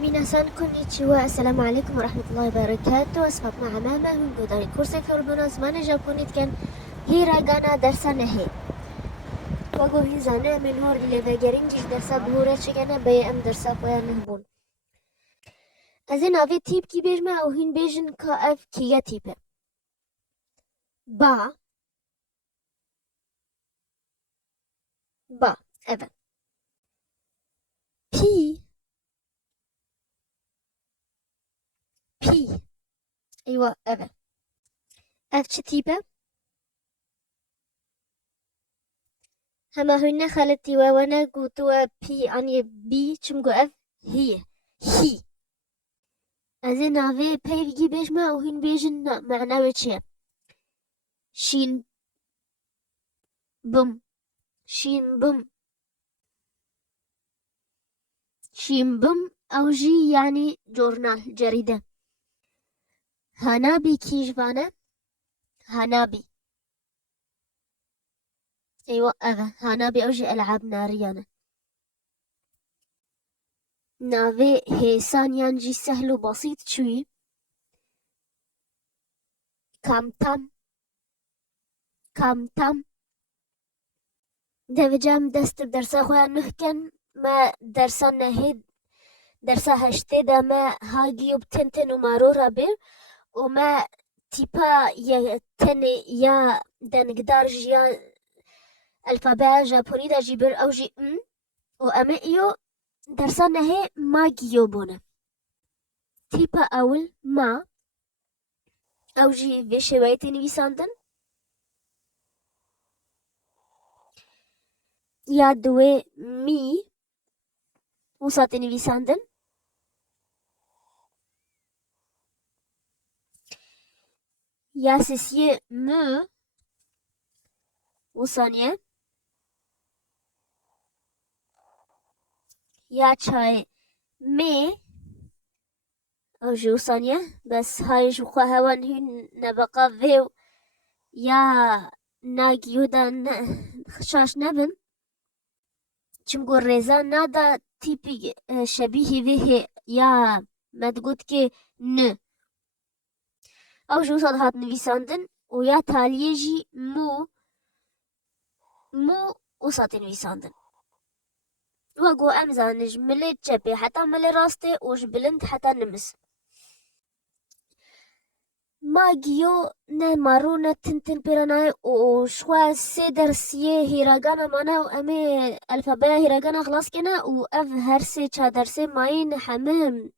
Minasan konnichiwa, assalamu alaikum warahmatullahi wabarakatuh. اسمك مع ماما من دوداري كورسك في زمان ژاپنیت کن هیراگانا درسا نهی وگو هیزانه من هور لیوگرین جیش درسا بهوره چگنه بی ام درسا پویا نهبون از این آوه تیپ کی بیجمه او هین بیجن که اف کیه تیپه با evet pi ايوه evet اف چه تیپه هما هن خالتي وانا قوتوا بي اني بي چمگو اف هي از این آوه پیوگی بیجمه او هین بیجن معناوه چیه شين بم شين بم او جي يعني جورنال جريدة هانابي كيجوانا هانابي ايوه هانابي او جي العاب ناريانة ناوي هيسان يانجي سهل وبسيط شوي كام تام دفجام دست بدرسا خويا نهكن ما درسا نهيد درسا هشتي دا ما هاجيو بتنتن ومارو رابير وما تيبا يا تني يا دنقدار جيا الفابا جابوني دا جيبر او جي واما ايو درسا نهي ما جيو بونا تيبا اول ما او جي في شويتي نويساندن يا دوي مي وصاتي نويساندن يا سيسي مو وصانية يا چاي مي او جي وصانية بس هاي جو خواهوان هين نبقى فيو يا ناقي يودا خشاش نبن چمگو ريزا نادا تيبي شبيه فيه يا ما تقولت كي ن او جو صاد هات نويساندن ويا تاليه جي مو وصاتي نويساندن وقو امزانج ملي تشبي حتى ملي راستي وش بلند حتى نمس ما جيو نه مارو نه تنتن بيراناي وشوا سي درسيه هيراغانا مانا وامي الفابايا هيراغانا خلاص كنا واف هرسي چا درسي ماين حمام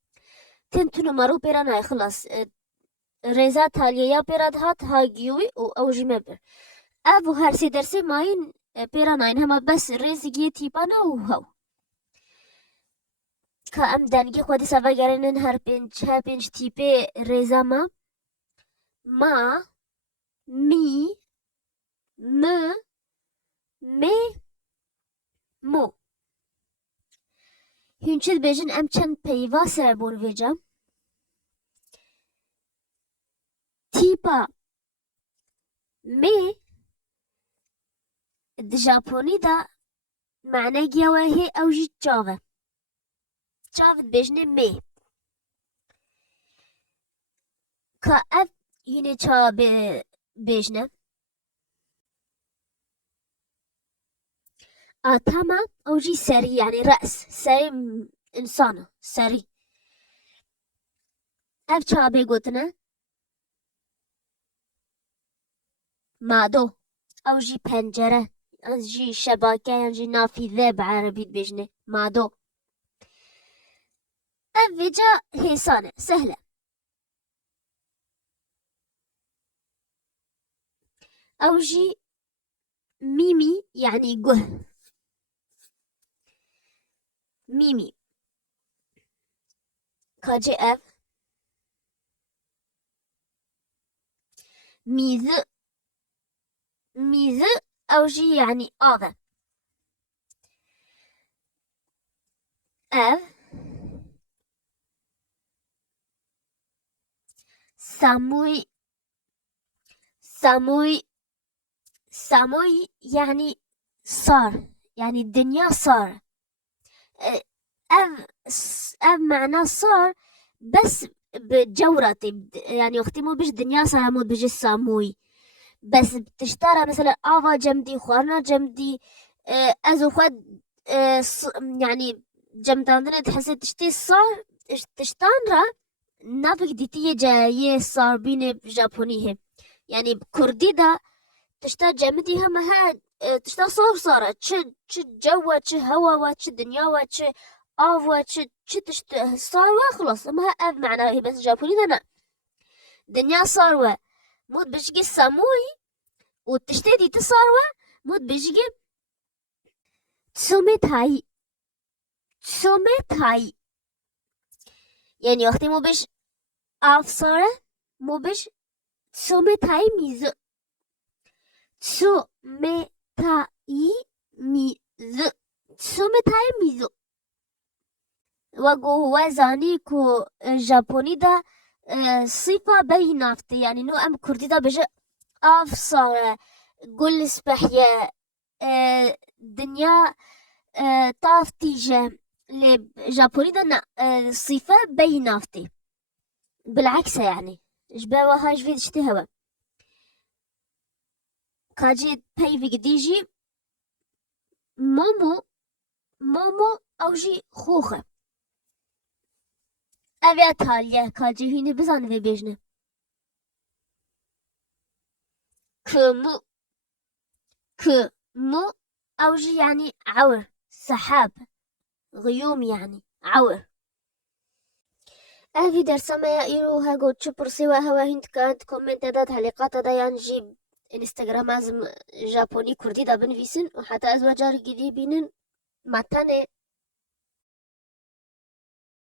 تنتنو مارو بيراناي خلاص ريزا تاليا بيراد هات هاجيوي او جيمبر افو هرسي درسي ماين بيراناين هما بس ريزي جي تيبانا وهو كأم دانجي خودي سافا گرنن هر پنج تيبي ريزا ما مي مي مو هنچد بیجن ام چند پیوا سربون ویجا تیپا مي د دا معنی گیوه هی او جی چاوه بیجن مي که اف یعنی چا بیجنه آتاما او جي سري يعني رأس سري إنسانة سري اف چابي قوتنا مادو او جي پنجرة از جي شباكة يعني جي نافذة بعربي بيجنة مادو اف فيجا هيسانة سهلة او جي ميمي يعني قه ميمي كاجي اف ميذ او جي يعني آذا اف ساموي يعني صار يعني الدنيا صار اف اف معناه صار بس بجورتي يعني وقتی مو بيش دنيا صار مو بيجي ساموي بس بتشترى مثلا آفا جمدي خوارنا جمدي ازو خد يعني جمداندن تحسي تشتي صار تشتان را نافك ديتي جاية صار بيني بجابوني هم يعني بكردي دا تشتا جمدي هم ها تشتا صار صارة تش جوا تش هوا تش دنيا تش آفا تش تشت صار خلاص ما اف معناه هي بس جابوني دا نا دنيا صار مود بشجي ساموي وتشتدي تصاروة مود بشجي تسومي تاي يعني وقتی مو بش افساره مو بش تسومي تاي ميزو تسومي تاي ميزو تسومي تاي ميزو وگو هو زانی کو ژاپنی دا صفة بينافته يعني نو ام كردي دا بجي افساره قل سبحية دنيا طافتي لجابوني ده صفة بينافتي بالعكس يعني جباوة هاج في تشتهوا كاجي باي في قديجي مومو اوجي خوخة اويا تاليا كاجي هيني بزان في بيجنه كمو كمو اوجي يعني عور سحاب غيوم يعني عور أفي درسا ما يقولوا هاجو تشبر سوا هوا هند كانت كومنت دا تعليقات دا ينجيب انستغرام ازم جابوني كردي دا بنفيسن وحتى ازواجار جدي بينن متانه